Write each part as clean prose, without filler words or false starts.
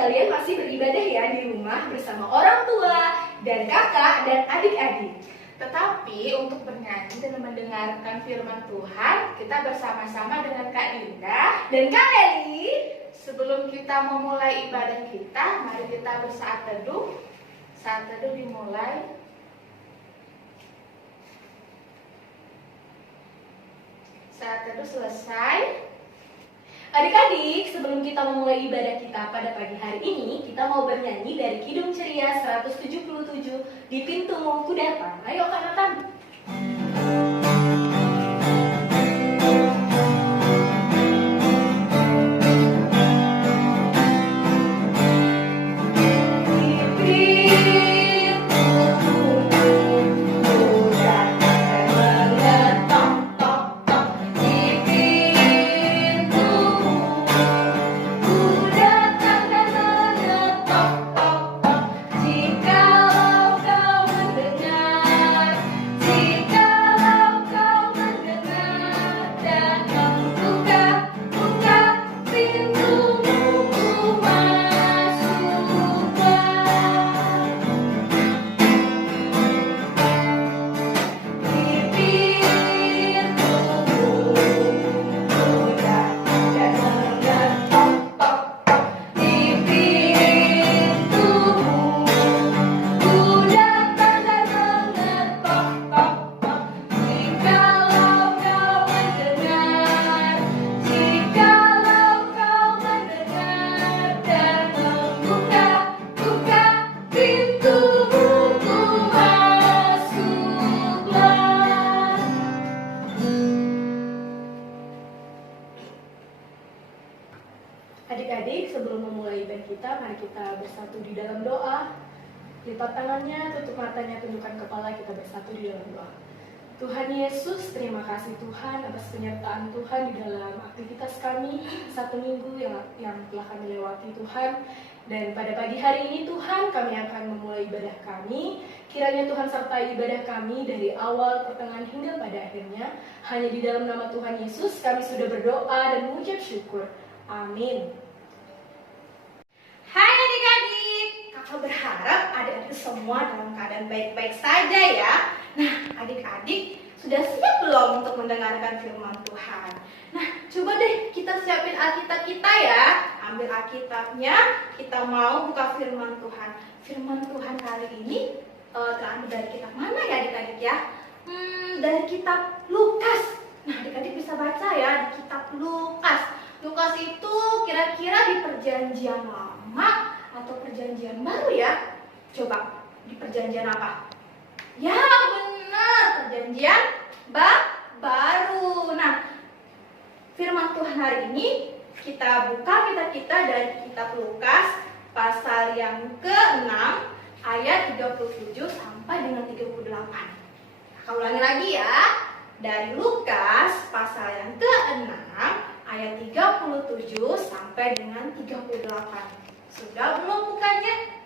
kalian masih beribadah ya di rumah bersama orang tua dan kakak dan adik-adik. Tetapi untuk bernyanyi dan mendengarkan firman Tuhan, kita bersama-sama dengan Kak Dinda Dan Kak Eli. Sebelum kita memulai ibadah kita, mari kita bersaat teduh. Saat teduh dimulai. Saat teduh selesai. Adik-adik, sebelum kita memulai ibadah kita pada pagi hari ini, kita mau bernyanyi dari Kidung Ceria 177 di Pintumu Ku Datang. Ayo Kak Nathan. Adik-adik, sebelum memulai ibadah kita, mari kita bersatu di dalam doa. Lipat tangannya, tutup matanya, tundukkan kepala, kita bersatu di dalam doa. Tuhan Yesus, terima kasih Tuhan atas penyertaan Tuhan di dalam aktivitas kami satu minggu yang telah kami lewati Tuhan. Dan pada pagi hari ini Tuhan, kami akan memulai ibadah kami. Kiranya Tuhan sertai ibadah kami dari awal, pertengahan hingga pada akhirnya. Hanya di dalam nama Tuhan Yesus kami sudah berdoa dan mengucap syukur. Amin. Hai adik-adik, kakak berharap adik-adik semua dalam keadaan baik-baik saja ya. Nah, adik-adik sudah siap belum untuk mendengarkan firman Tuhan? Nah, coba deh kita siapin Alkitab kita ya. Ambil Alkitabnya, kita mau buka firman Tuhan. Firman Tuhan kali ini terambil dari kitab mana ya adik-adik ya? Dari kitab Lukas. Nah, adik-adik bisa baca ya di kitab Lukas. Lukas itu kira-kira di perjanjian lama atau perjanjian baru ya? Coba, di perjanjian apa? Ya benar, perjanjian baru. Nah, firman Tuhan hari ini kita buka kitab kita dari kitab Lukas pasal yang ke-6 ayat 37 sampai dengan 38. Aku ulangi lagi ya. Dari Lukas pasal yang ke-6 ayat 37 sampai dengan 38. Sudah belum bukanya?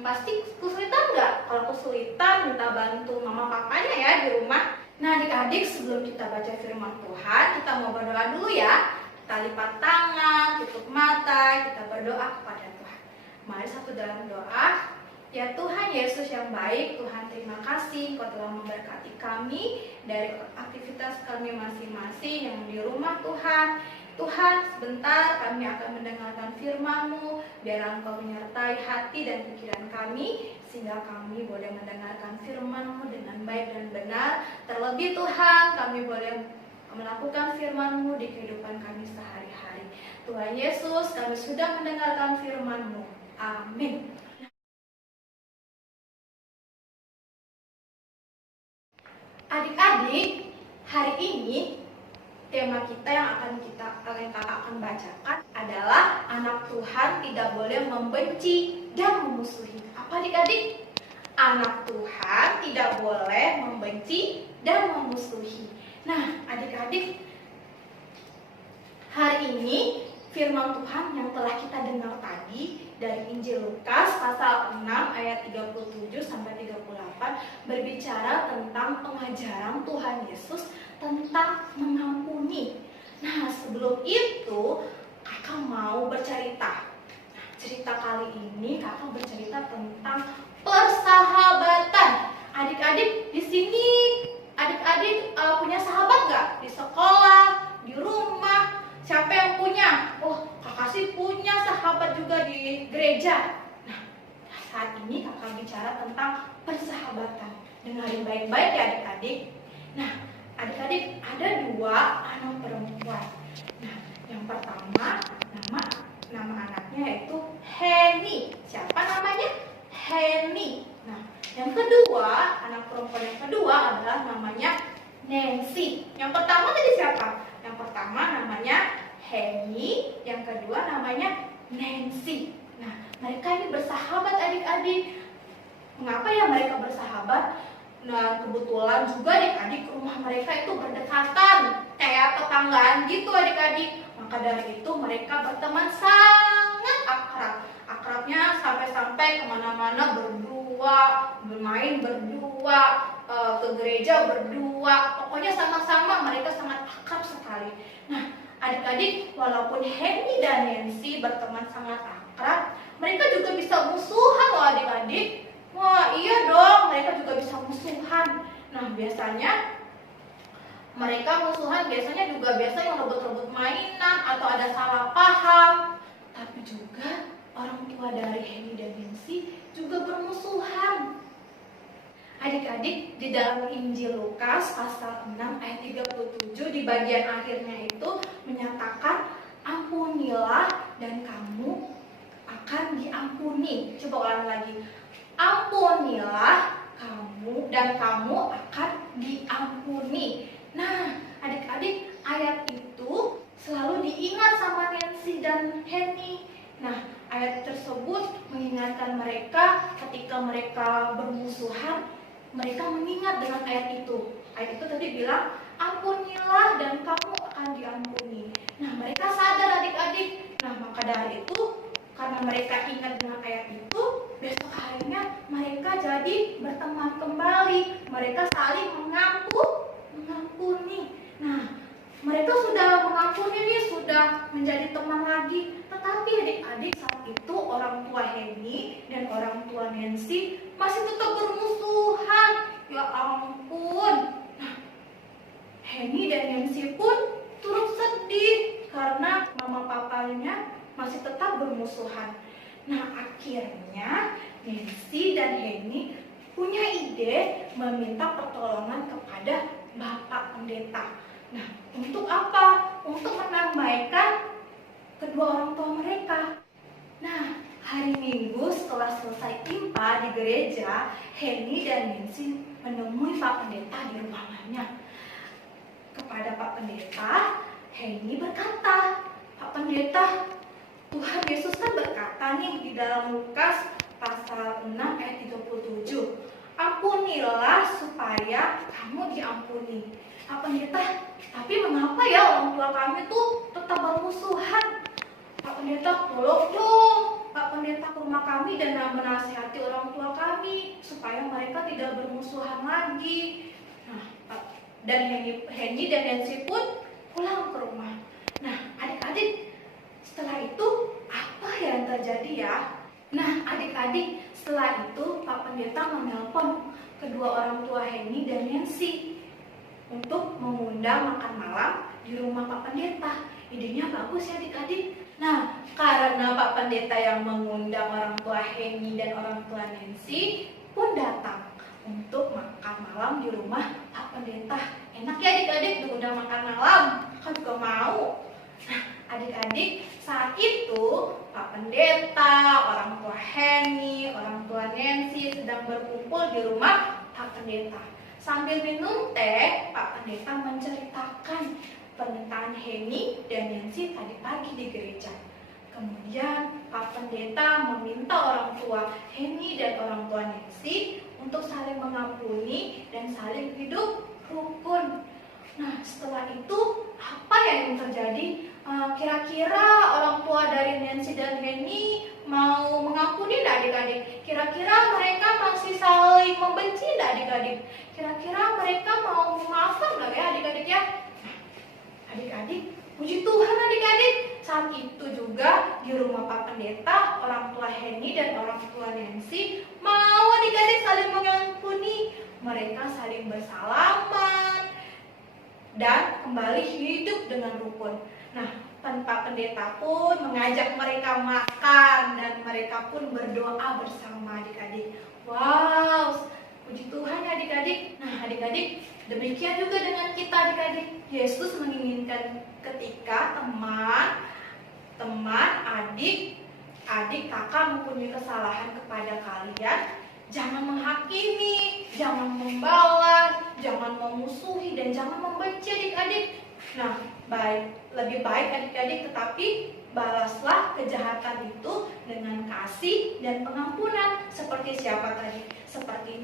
Pasti kesulitan nggak? Kalau kesulitan minta bantu mama papanya ya di rumah. Nah adik-adik, sebelum kita baca firman Tuhan, kita mau berdoa dulu ya. Kita lipat tangan, tutup mata, kita berdoa kepada Tuhan. Mari satu dalam doa. Ya Tuhan Yesus yang baik, Tuhan terima kasih Kau telah memberkati kami dari aktivitas kami masing-masing yang di rumah Tuhan. Tuhan, sebentar kami akan mendengarkan firman-Mu, biar Engkau menyertai hati dan pikiran kami, sehingga kami boleh mendengarkan firman-Mu dengan baik dan benar. Terlebih Tuhan, kami boleh melakukan firman-Mu di kehidupan kami sehari-hari. Tuhan Yesus, kami sudah mendengarkan firman-Mu. Amin. Adik-adik, hari ini tema kita yang kakak akan bacakan adalah anak Tuhan tidak boleh membenci dan memusuhi. Apa adik-adik? Anak Tuhan tidak boleh membenci dan memusuhi. Nah, adik-adik, hari ini firman Tuhan yang telah kita dengar tadi dari Injil Lukas pasal 6 ayat 37 sampai 38 berbicara tentang pengajaran Tuhan Yesus tentang mengampuni. Nah, sebelum itu kakak mau bercerita. cerita kali ini kakak bercerita tentang persahabatan. Adik-adik di sini, adik-adik punya sahabat nggak? Di sekolah, di rumah, siapa yang punya? Oh, kakak sih punya sahabat juga di gereja. Nah, saat ini kakak bicara tentang persahabatan. Dengarin baik-baik ya adik-adik. Nah, adik-adik ada 2 anak perempuan. Nah, yang pertama nama anaknya yaitu Henny. Siapa namanya? Henny. Nah, yang kedua, anak perempuan yang kedua adalah namanya Nancy. Yang pertama tadi siapa? Yang pertama namanya Henny, yang kedua namanya Nancy. Nah, mereka ini bersahabat adik-adik. Mengapa ya mereka bersahabat? Nah, kebetulan juga adik-adik rumah mereka itu berdekatan, kayak tetanggaan gitu adik-adik. Maka dari itu mereka berteman sangat akrab. Akrabnya sampai-sampai kemana-mana berdua, bermain berdua, ke gereja berdua. Pokoknya sama-sama mereka sangat akrab sekali. Nah, adik-adik, walaupun Henny dan Nancy berteman sangat akrab, mereka juga bisa musuhan loh adik-adik. Wah, iya dong, mereka juga bisa musuhan. Nah, biasanya mereka musuhan juga biasanya rebut-rebut mainan atau ada salah paham. Tapi juga orang tua dari Henny dan Nancy juga bermusuhan. Adik-adik, di dalam Injil Lukas pasal 6 ayat 37 di bagian akhirnya itu menyatakan, ampunilah dan kamu akan diampuni. Coba ulang lagi. Ampunilah kamu dan kamu akan diampuni. Nah, adik-adik, ayat itu selalu diingat sama Nancy dan Henny. Nah, ayat tersebut mengingatkan mereka ketika mereka bermusuhan, mereka mengingat dengan ayat itu. Ayat itu tadi bilang, ampunilah dan kamu akan diampuni. Nah, mereka sadar adik-adik. Nah, maka dari itu, karena mereka ingat dengan ayat itu, besok harinya mereka jadi berteman kembali. Mereka saling mengampuni. Nah, mereka sudah mengampuni nih, sudah menjadi teman lagi. Tetapi adik-adik, saat itu orang tua Henny dan orang tua Nancy masih tetap bermusuhan. Ya ampun. Nah, Henny dan Nancy pun turut sedih karena mama papanya masih tetap bermusuhan. Nah, akhirnya Nancy dan Henny punya ide meminta pertolongan kepada Bapak Pendeta. Nah, untuk apa? Untuk menambaikan kedua orang tua mereka. Nah, hari Minggu setelah selesai IMPA di gereja, Henny dan Nancy menemui Pak Pendeta di ruangannya. Kepada Pak Pendeta, Henny berkata, Pak Pendeta, Tuhan Yesus kan berkata nih di dalam Lukas pasal 6 ayat 37, ampunilah supaya kamu diampuni. Pak Pendeta, tapi mengapa ya orang tua kami tuh tetap bermusuhan? Pak Pendeta, tolong dong Pak Pendeta ke rumah kami dan menasihati orang tua kami supaya mereka tidak bermusuhan lagi. Nah, dan Henny dan Nancy pun pulang ke rumah. Nah, adik-adik, setelah itu apa yang terjadi ya? Nah, adik-adik, setelah itu Pak Pendeta menelpon kedua orang tua Henny dan Nancy untuk mengundang makan malam di rumah Pak Pendeta. Idenya bagus ya adik-adik. Nah, karena Pak Pendeta yang mengundang orang tua Henny dan orang tua Nancy pun datang untuk makan malam di rumah Pak Pendeta. Enak ya adik-adik diundang makan malam, kan juga mau. Nah, adik-adik, saat itu Pak Pendeta, orang tua Henny, orang tua Nancy sedang berkumpul di rumah Pak Pendeta. Sambil minum teh, Pak Pendeta menceritakan pernyataan Henny dan Nancy tadi pagi di gereja. Kemudian Pak Pendeta meminta orang tua Henny dan orang tua Nancy untuk saling mengampuni dan saling hidup rukun. Nah, setelah itu apa yang terjadi? Kira-kira orang tua dari Nancy dan Henny mau mengampuni tidak adik-adik? Kira-kira mereka masih saling membenci tidak adik-adik? Kira-kira mereka mau memaafkan nggak ya adik-adik ya? Nah, adik-adik, Puji Tuhan adik-adik, saat itu juga di rumah Pak Pendeta, orang tua Henny dan orang tua Nancy mau adik-adik saling mengampuni. Mereka saling bersalaman dan kembali hidup dengan rukun. Nah, Pak Pendeta pun mengajak mereka makan dan mereka pun berdoa bersama adik-adik. Wow, puji Tuhan ya adik-adik. Nah adik-adik, demikian juga dengan kita adik-adik. Yesus menginginkan ketika teman, adik, kakak mempunyai kesalahan kepada kalian, jangan menghakimi, jangan membalas, jangan memusuhi, dan jangan membenci adik-adik. Nah, lebih baik adik-adik tetapi balaslah kejahatan itu dengan kasih dan pengampunan. Seperti siapa tadi? Seperti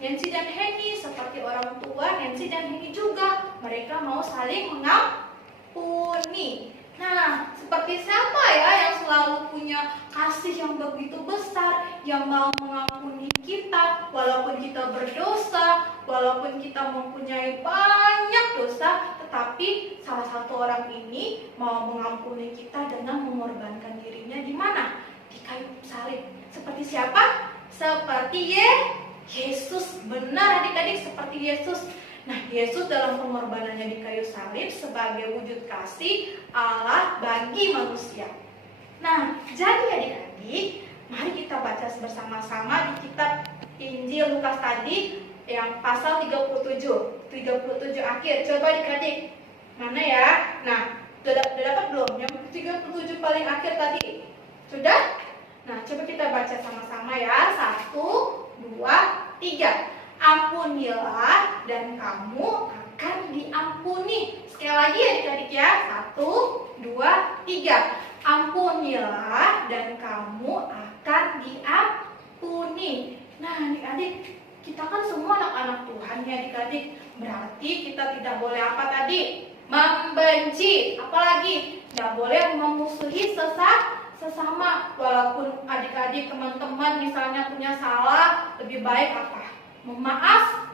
Nancy dan Henny, seperti orang tua Nancy dan Henny juga. Mereka mau saling mengampuni. Nah, seperti siapa ya yang selalu punya kasih yang begitu besar, yang mau mengampuni kita walaupun kita berdosa, walaupun kita mempunyai banyak dosa, tetapi salah satu orang ini mau mengampuni kita dengan mengorbankan dirinya di mana? Di kayu salib. Seperti siapa? Seperti Yesus. Benar adik-adik, seperti Yesus. Nah, Yesus dalam pengorbanannya di kayu salib sebagai wujud kasih Allah bagi manusia. Nah, jadi adik-adik, mari kita baca bersama-sama di kitab Injil Lukas tadi yang pasal 37 akhir. Coba adik-adik, mana ya? Nah, sudah dapat belum? Yang 37 paling akhir tadi. Sudah? Nah, coba kita baca sama-sama ya. 1, 2, 3. Ampunilah dan kamu akan diampuni. Sekali lagi adik-adik ya. 1, 2, 3. Ampunilah dan kamu akan diampuni. Nah adik-adik, kita kan semua anak-anak Tuhan ya adik-adik. Berarti kita tidak boleh apa tadi? Membenci. Apalagi? Tidak boleh memusuhi sesama. Walaupun adik-adik teman-teman misalnya punya salah, lebih baik apa? Memaafkan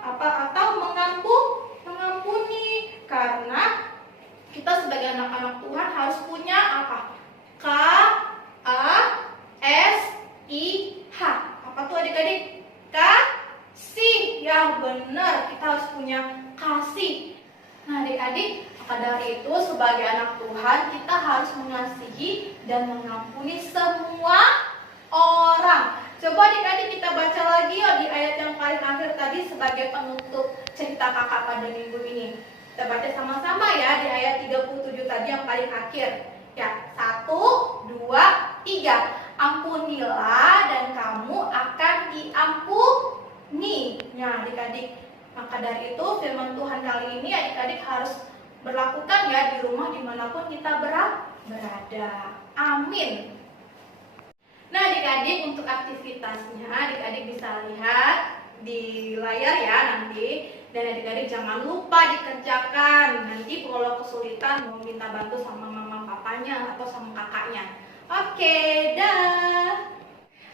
atau mengampuni. Karena kita sebagai anak-anak Tuhan harus punya apa? K-A-S-I-H. Apa tuh adik-adik? Kasih. Ya benar, kita harus punya kasih. Nah adik-adik, maka dari itu sebagai anak Tuhan kita harus mengasihi dan mengampuni semua orang. Coba adik-adik kita baca lagi ya di ayat yang paling akhir tadi sebagai penutup cerita kakak pada minggu ini. Kita baca sama-sama ya di ayat 37 tadi yang paling akhir. Ya, 1, 2, 3. Ampunilah dan kamu akan diampuni. Nah adik-adik, maka dari itu firman Tuhan kali ini adik-adik harus berlakukan ya di rumah dimanapun kita berada. Amin. Nah adik-adik, untuk aktivitasnya adik-adik bisa lihat di layar ya nanti. Dan adik-adik jangan lupa dikerjakan. Nanti kalau kesulitan mau minta bantu sama mama papanya atau sama kakaknya. Oke, dah.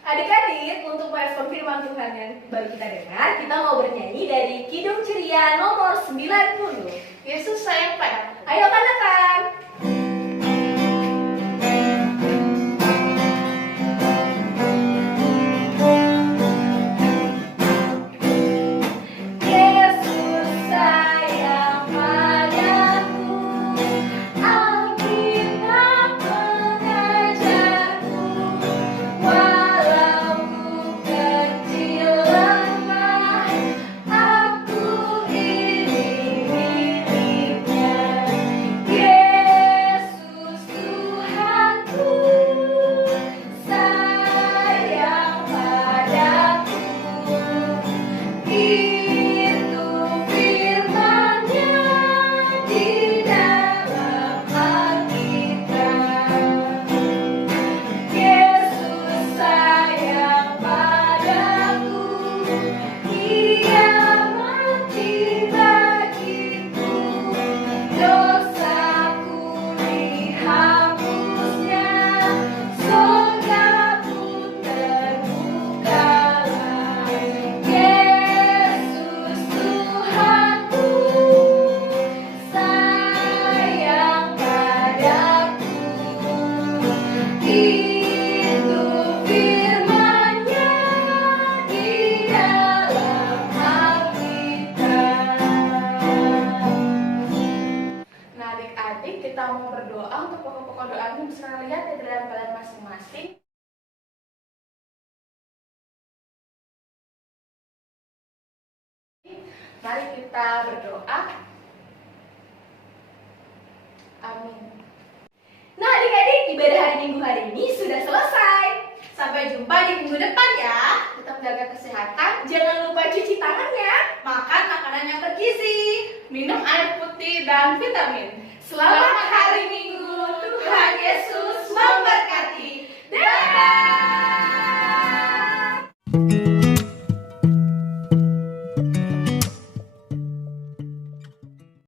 Adik-adik, untuk merespon firman Tuhan yang baru kita dengar, kita mau bernyanyi dari Kidung Ceria nomor 90. Yesus sayang padaku. Ayo katakan. Yeah. masing-masing. Mari kita berdoa. Amin. Nah adik-adik, ibadah hari Minggu hari ini sudah selesai. Sampai jumpa di minggu depan ya. Tetap jaga kesehatan, Jangan lupa cuci tangannya, makan makanan yang bergizi. minum air putih dan vitamin. Selamat hari Minggu, Tuhan Yesus memberkati. Dadah!